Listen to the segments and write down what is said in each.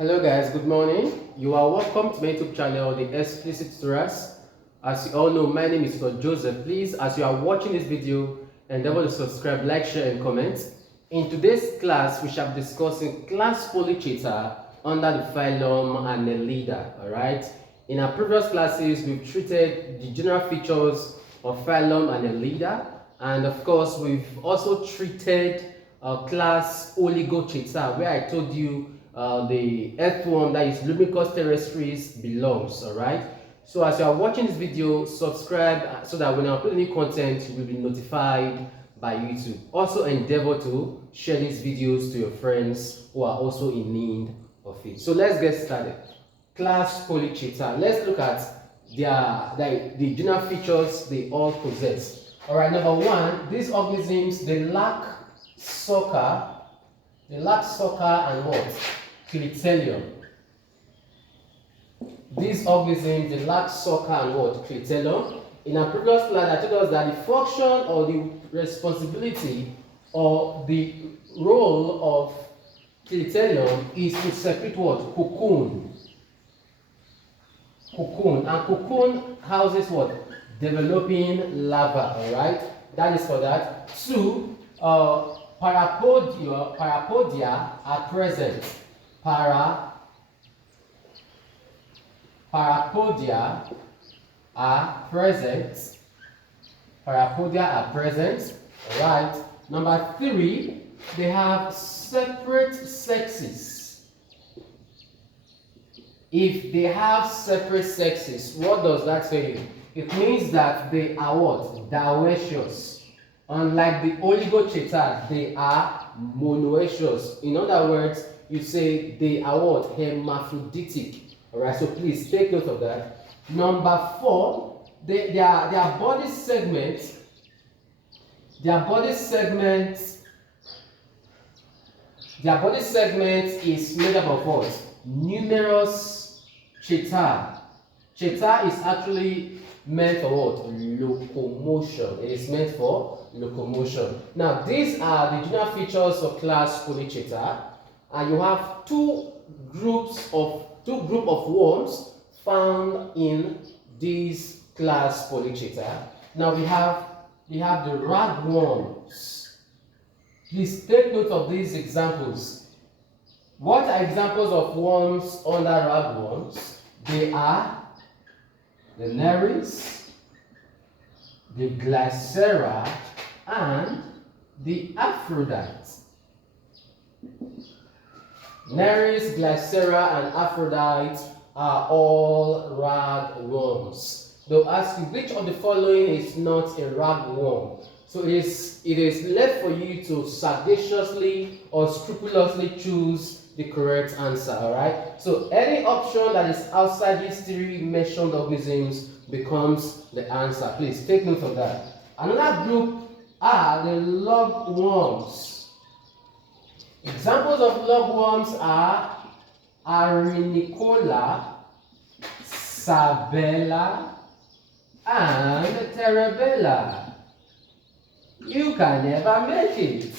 Hello guys, good morning. You are welcome to my YouTube channel, The Explicit Tutorials. As you all know, my name is Dr. Joseph. Please, as you are watching this video, endeavor to subscribe, like, share, and comment. In today's class, we shall be discussing class Polychaeta under the phylum Annelida. Alright. In our previous classes, we've treated the general features of phylum Annelida, and of course, we've also treated class Polychaeta, where I told you the earthworm that is Lumicus terrestris belongs. All right, so as you are watching this video, subscribe so that when I upload any content you will be notified by YouTube. Also endeavor to share these videos to your friends who are also in need of it. So let's get started. Class Polychaeta, let's look at the general features they all possess. All right, number one, these organisms, they lack sucker and what? Clitellum. These organisms, they lack sucker and what? Clitellum. In our previous class, I told us that the function or the responsibility or the role of clitellum is to secrete what? Cocoon. And cocoon houses what? Developing larva. Alright? That is for that. Two, parapodia are present. Parapodia are present. Right. Number three, they have separate sexes. If they have separate sexes, what does that say? It means that they are what? Dioecious. Unlike the Polychaeta, they are monoecious. In other words, you say they are what? Hermaphroditic. Alright, so please take note of that. Number four, their body segment is made up of what? Numerous chaeta. Chaeta is actually meant for what? Locomotion. It is meant for locomotion. Now, these are the general features of class Polychaeta, and you have two group of worms found in this class Polychaeta. Now we have the ragworms. Please take note of these examples. What are examples of worms under ragworms? They are the Nereis, the Glycera, and the Aphrodite. Nereis, Glycera, and Aphrodite are all ragworms. They'll ask you which of the following is not a ragworm. So it is left for you to sagaciously or scrupulously choose the correct answer. Alright? So any option that is outside these three mentioned organisms becomes the answer. Please take note of that. Another group are the lugworms. Examples of lugworms are Arinicola, Sabella, and Terebella. You can never make it.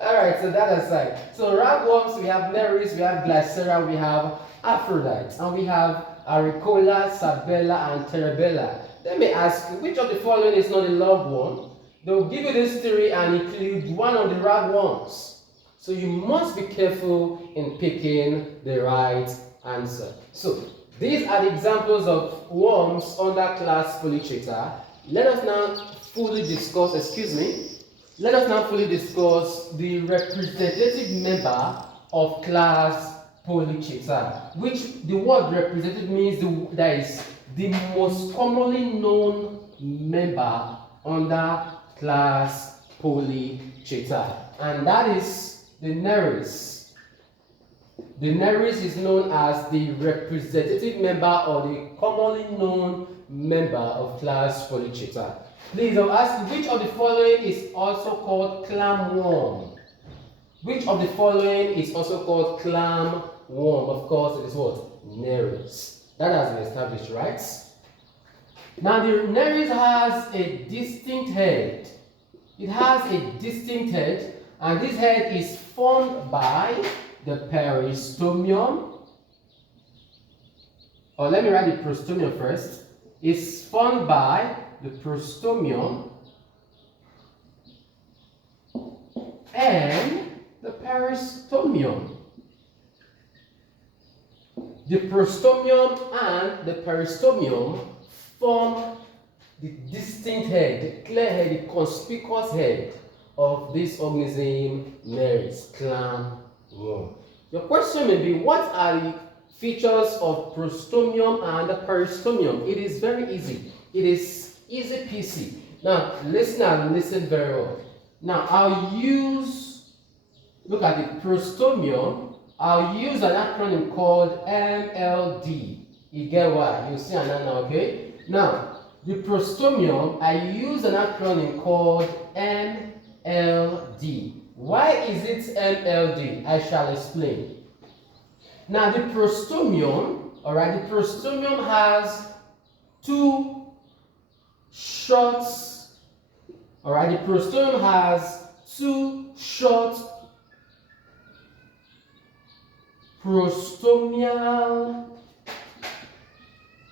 Alright, so that aside. So ragworms, we have Nereis, we have Glycera, we have Aphrodite, and we have Arinicola, Sabella, and Terebella. Let me ask you, which of the following is not a lugworm? They'll give you this theory and include one of the ragworms. So you must be careful in picking the right answer. So these are the examples of worms under class Polychaeta. Let us now fully discuss the representative member of class Polychaeta, which the word representative means that is the most commonly known member under class Polychaeta, and that is the Nereis. The Nereis is known as the representative member or the commonly known member of class Polychaeta. Please, I'll ask you, which of the following is also called clamworm? Which of the following is also called clamworm? Of course, it is what? Nereis. That has been established, right? Now, the Nereis has a distinct head. It has a distinct head, and this head is formed by the peristomium, or let me write the prostomium first, is formed by the prostomium and the peristomium. The prostomium and the peristomium form the distinct head, the clear head, the conspicuous head of this organism, Nereis, clam worm. Your question may be, what are the features of prostomium and peristomium? It is very easy. It is easy peasy. Now, listen and listen very well. Now, look at the prostomium. I'll use an acronym called MLD. You get why? You see an now, okay? Now, the prostomium, I use an acronym called MLD. Why is it MLD? I shall explain. Now, the prostomium, alright, the prostomium has two short, alright, the prostomium has two short prostomial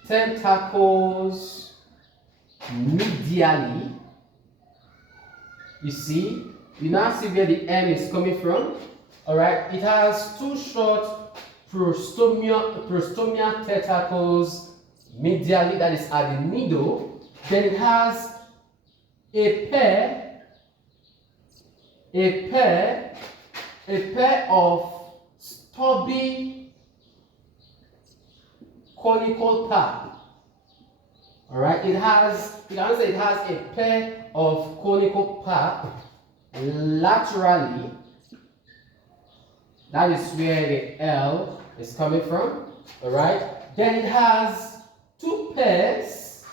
tentacles medially. You see, you now see where the M is coming from. Alright, it has two short prostomial tentacles medially, that is at the middle. Then it has a pair of stubby conical pap. Alright, you can say it has a pair of conical pap laterally. That is where the L is coming from. Alright, then it has two pairs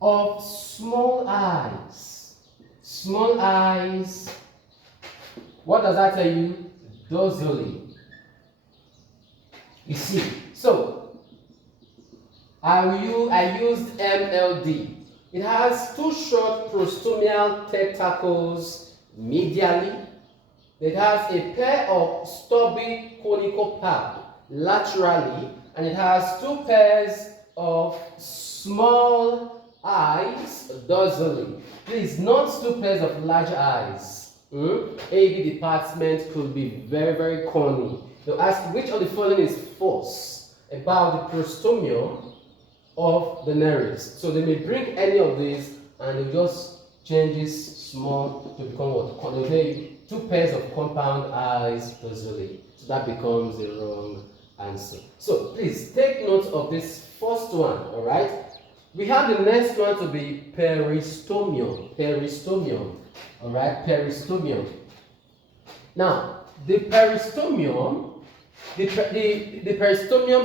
of small eyes. Small eyes. What does that tell you? Dorsally. You see, so I used MLD. It has two short prostomial tentacles medially. It has a pair of stubby conical pap laterally, and it has two pairs of small eyes dorsally. Please, not two pairs of large eyes. AB department could be very, very corny. They'll ask which of the following is false about the prostomium of the Nereis. So they may bring any of these and they just change this small to become what? They'll say two pairs of compound eyes dorsally. So that becomes the wrong answer. So please take note of this first one, alright? We have the next one to be peristomium. Peristomium. Alright, peristomium. Now, the peristomium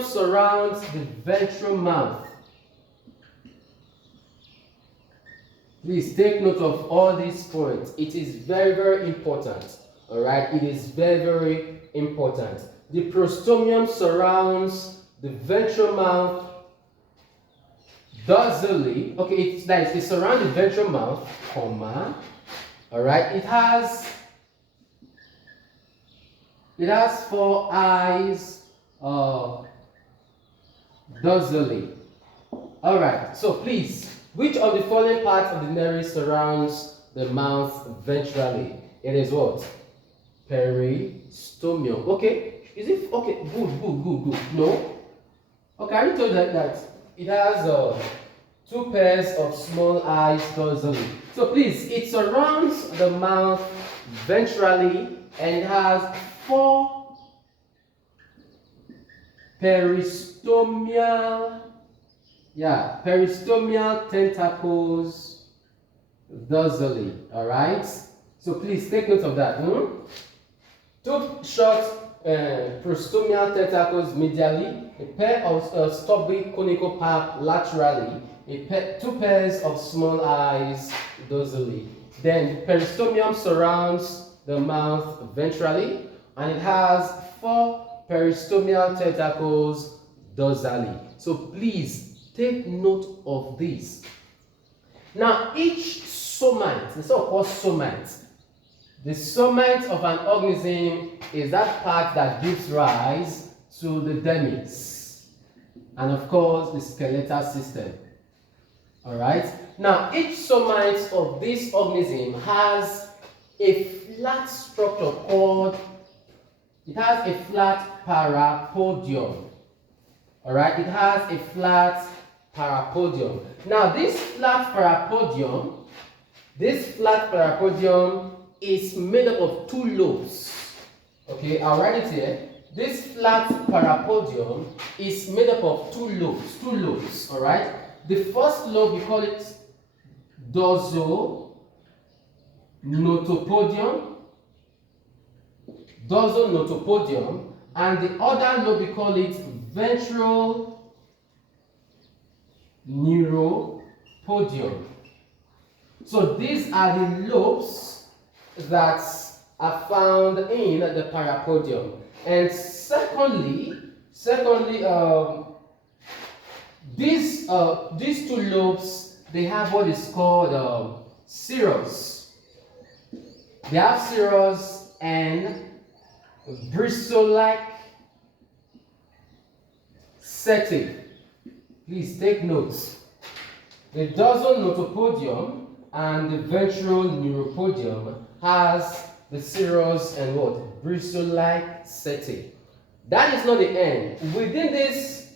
surrounds the ventral mouth. Please take note of all these points. It is very, very important. Alright, it is very, very important. The prostomium surrounds the ventral mouth dorsally. Okay, it surrounds the ventral mouth, comma. Alright, it has four eyes dorsally. Alright, so please, which of the following parts of the Nereis surrounds the mouth ventrally? It is what? Peristomium. Okay, is it okay? Good. No? Okay, I already told that it has two pairs of small eyes dorsally. So please, it surrounds the mouth ventrally and it has four peristomial tentacles dorsally. Alright? So please take note of that. Two short prostomial tentacles medially, a pair of stubby conical pap laterally, two pairs of small eyes dorsally. Then peristomium surrounds the mouth ventrally, and it has four peristomial tentacles dorsally. So please take note of this. Now each somite, it's of course somite. The somite of an organism is that part that gives rise to the dermis. and of course the skeletal system. Alright, now each somite of this organism has a flat structure called, it has a flat parapodium. Alright, it has a flat parapodium. Now this flat parapodium is made up of two lobes. Okay, I'll write it here. This flat parapodium is made up of two lobes, alright? The first lobe, we call it dorsonotopodium, and the other lobe, we call it ventral neuropodium. So these are the lobes that are found in the parapodium. And secondly, these two lobes, they have what is called cirrus. They have cirrus and bristle-like setae. Please take notes. The dorsonotopodium and the ventral neuropodium has the cirrus and what? Bristle-like setae. That is not the end. Within these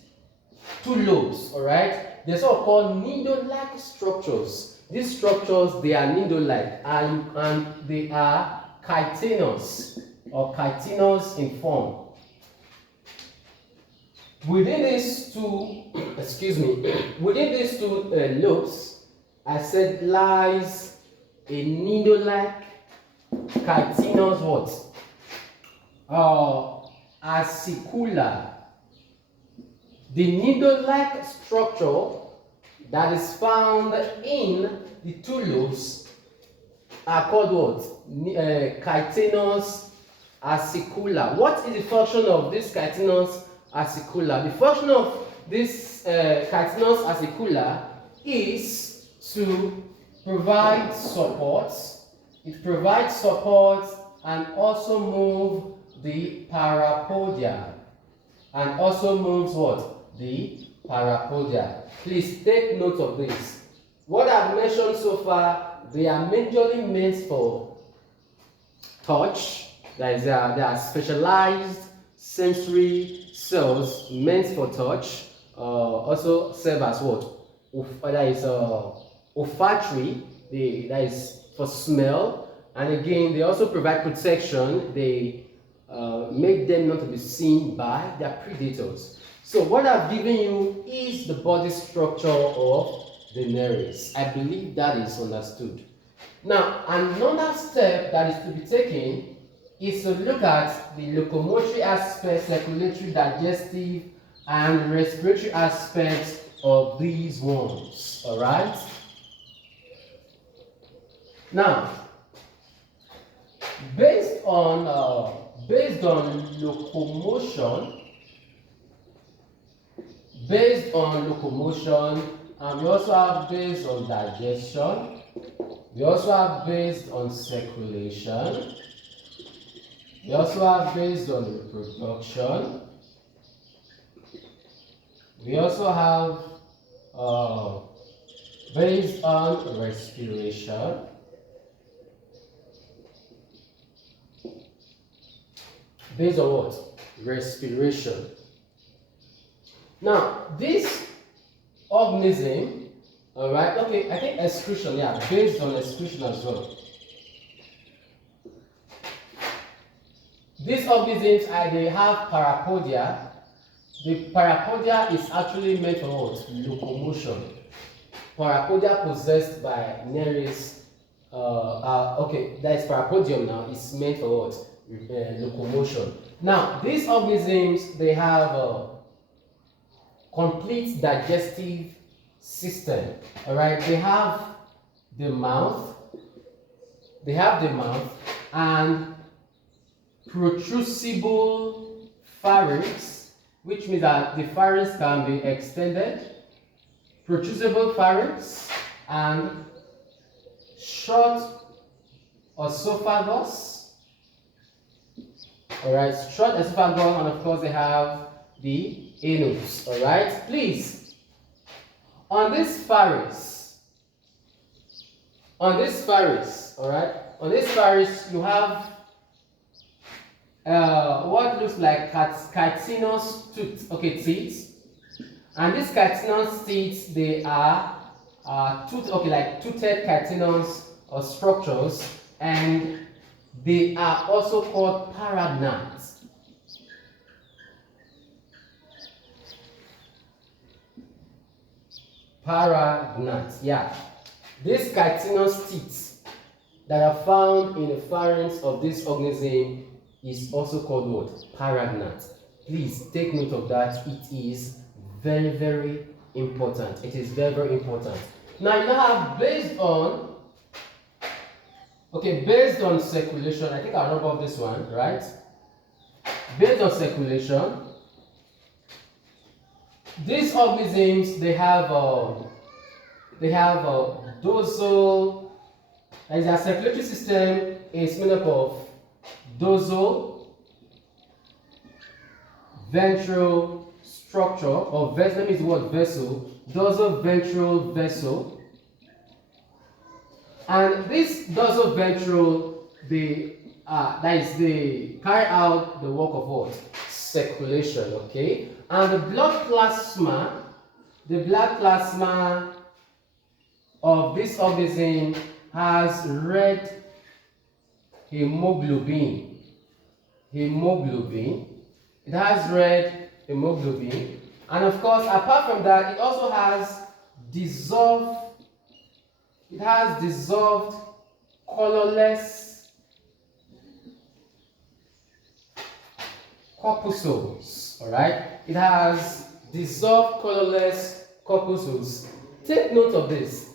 two lobes, alright, there's what are called needle-like structures. These structures, they are needle-like and they are chitinous or chitinous in form. Within these two, within these two lobes, I said lies a needle-like chitinous what? Acicula. The needle-like structure that is found in the two lobes are called what? Chitinous acicula. What is the function of this chitinous acicula? The function of this chitinous acicula is to provide support. It provides support and also move the parapodia. And also moves what? The parapodia. Please take note of this. What I've mentioned so far, they are majorly meant for touch. That is, they are specialized sensory cells meant for touch. Also serve as what? That is olfactory. That is for smell. And again, they also provide protection. They make them not to be seen by their predators. So what I've given you is the body structure of the Nereis. I believe that is understood. Now, another step that is to be taken is to look at the locomotory aspects, circulatory, digestive, and respiratory aspects of these ones. All right? Now, based on locomotion, we also have based on digestion, we also have based on circulation, we also have based on reproduction, we also have based on respiration, based on what? Respiration. Now, this organism, all right, okay, I think excretion, yeah, based on excretion as well. These organisms, they have parapodia. The parapodia is actually meant for what? Locomotion. Parapodia possessed by Nereis, okay, that is parapodium now, is meant for what? Locomotion. Now, these organisms, they have a complete digestive system. All right, they have the mouth and protrusible pharynx, which means that the pharynx can be extended, protrusible pharynx, and short esophagus. All right, short esophagus, and of course they have the anus. Alright, please, on this pharynx, alright, on this pharynx you have what looks like chitinous teeth, and these chitinous teeth, they are toothed chitinous structures, and they are also called paragnats. Paragnats, yeah. These chitinous teeth that are found in the pharynx of this organism is also called what? Paragnat. Please take note of that. It is very, very important. It is very, very important. Now you have based on circulation. I think I'll rub off this one, right? Based on circulation, these organisms, they have dorsal. As their circulatory system is made up of dorsal, ventral structure, or vessel. Let me use the word vessel. Dorsal ventral vessel, and this dorsal ventral, they carry out the work of what? Circulation. Okay, and the blood plasma of this organism has red hemoglobin. It has red hemoglobin, and of course, apart from that, it also has dissolved colorless corpuscles. All right, it has dissolved colorless corpuscles. Take note of this.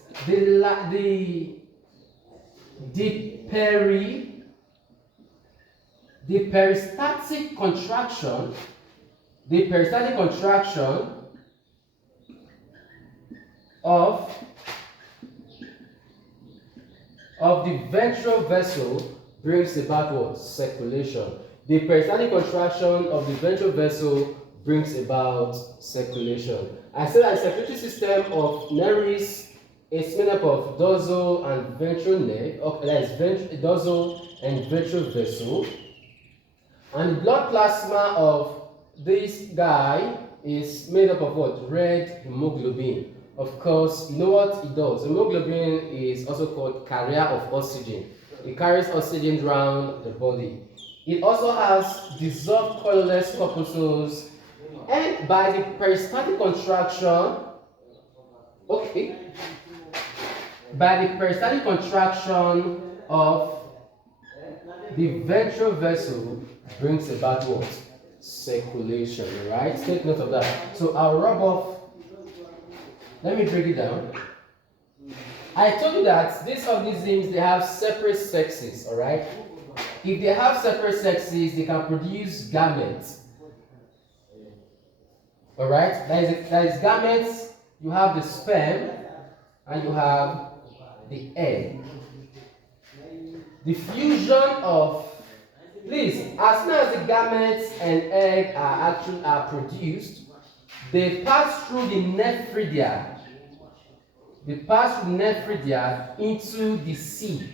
The peristatic contraction of the ventral vessel brings about what? Circulation. The peristatic contraction of the ventral vessel brings about circulation. I said that the circulatory system of Nereis is made up of dorsal and ventral nerve, that is dorsal and ventral vessel. And the blood plasma of this guy is made up of what? Red hemoglobin. Of course, you know what it does. Hemoglobin is also called carrier of oxygen. It carries oxygen around the body. It also has dissolved colorless corpuscles, and by the peristatic contraction, of the ventral vessel brings about what? Circulation, right? Take note of that. So I'll rub off. Let me break it down. I told you that these organisms, they have separate sexes, all right? If they have separate sexes, they can produce gametes. All right? That is gametes. You have the sperm and you have the egg. The fusion of, please, as soon as the gametes and egg are produced, they pass through the nephridia. Into the sea.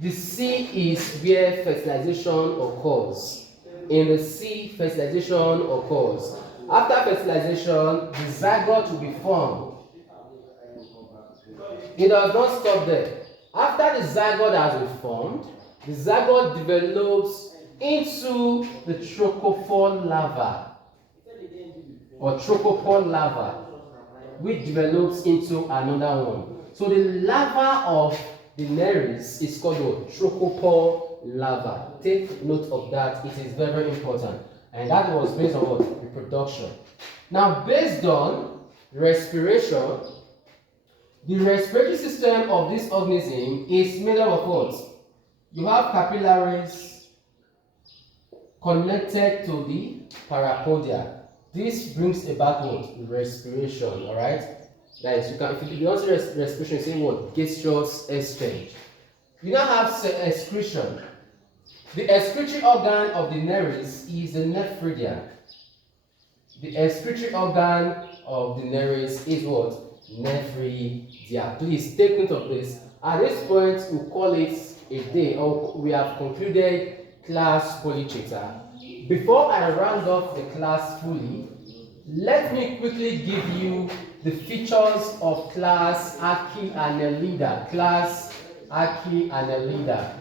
The sea is where fertilization occurs. In the sea, fertilization occurs. After fertilization, the zygote will be formed. It does not stop there. After the zygote has been formed, the zygote develops into the trochophore larva, which develops into another one. So the larva of the Nereis is called a trochophore larva. Take note of that. It is very, very important. And that was based on what? Reproduction. Now, based on respiration, the respiratory system of this organism is made up of what? You have capillaries connected to the parapodia. This brings about what? Respiration, all right? That is, if you don't say respiration, you say what? Gaseous exchange. You now have excretion. The excretory organ of the Nereis is the nephridia. The excretory organ of the nereis is what? Nephridia. Please take note of this. At this point, we'll call it a day, or we have concluded class Polychaeta. Before I round off the class fully, let me quickly give you the features of class Archiannelida. Class Archiannelida.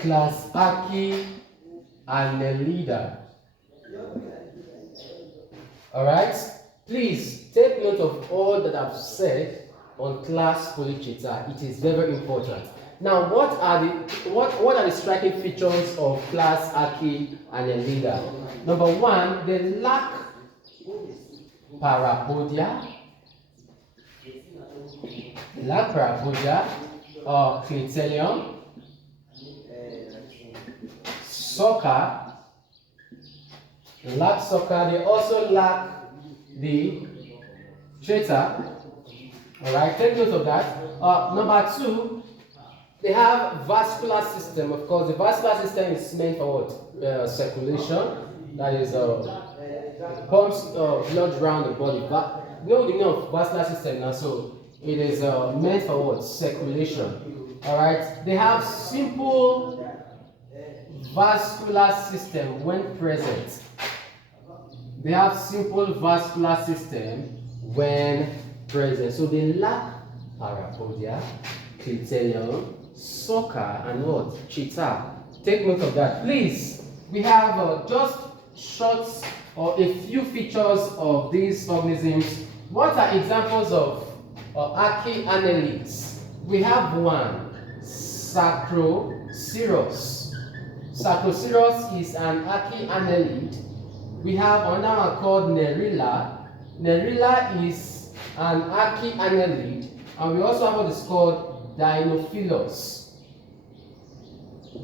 Class Archiannelida. Alright? Please take note of all that I've said on class Polychaeta. It is very important. Now, what are the striking features of class Archiannelida? Number one, they lack parapodia. Clitelium, sucker. They lack sucker. They also lack the traitor. Alright, take note of that. Number two, they have vascular system. Of course, the vascular system is meant for what? Circulation. That is pumps blood around the body. But you know the meaning of vascular system now, so it is meant for what? Circulation. Alright, they have simple vascular system when present. They have simple vascular system when present. So they lack parapodia, clitelium, sucker, and what? Cheetah. Take note of that. Please, we have just short or a few features of these organisms. What are examples of Archiannelids? We have one, Sacrocirrus. Sacrocirrus is an Archiannelid. We have another one called Nerilla. Nerilla is an Archiannelid, and we also have what is called Dinophilus.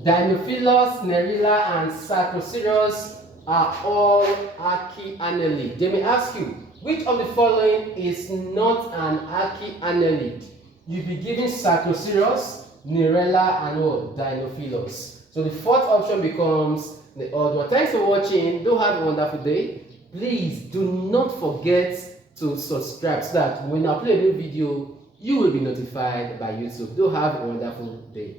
Dinophilus, Nerilla, and Sacrocirrus are all Archiannelid. They may ask you, which of the following is not an Archiannelid? You'll be given Sacrocirrus, Nerilla, and what? Dinophilus. So the fourth option becomes the odd one. Thanks for watching. Do have a wonderful day. Please do not forget to subscribe so that when I upload a new video, you will be notified by YouTube. Do have a wonderful day.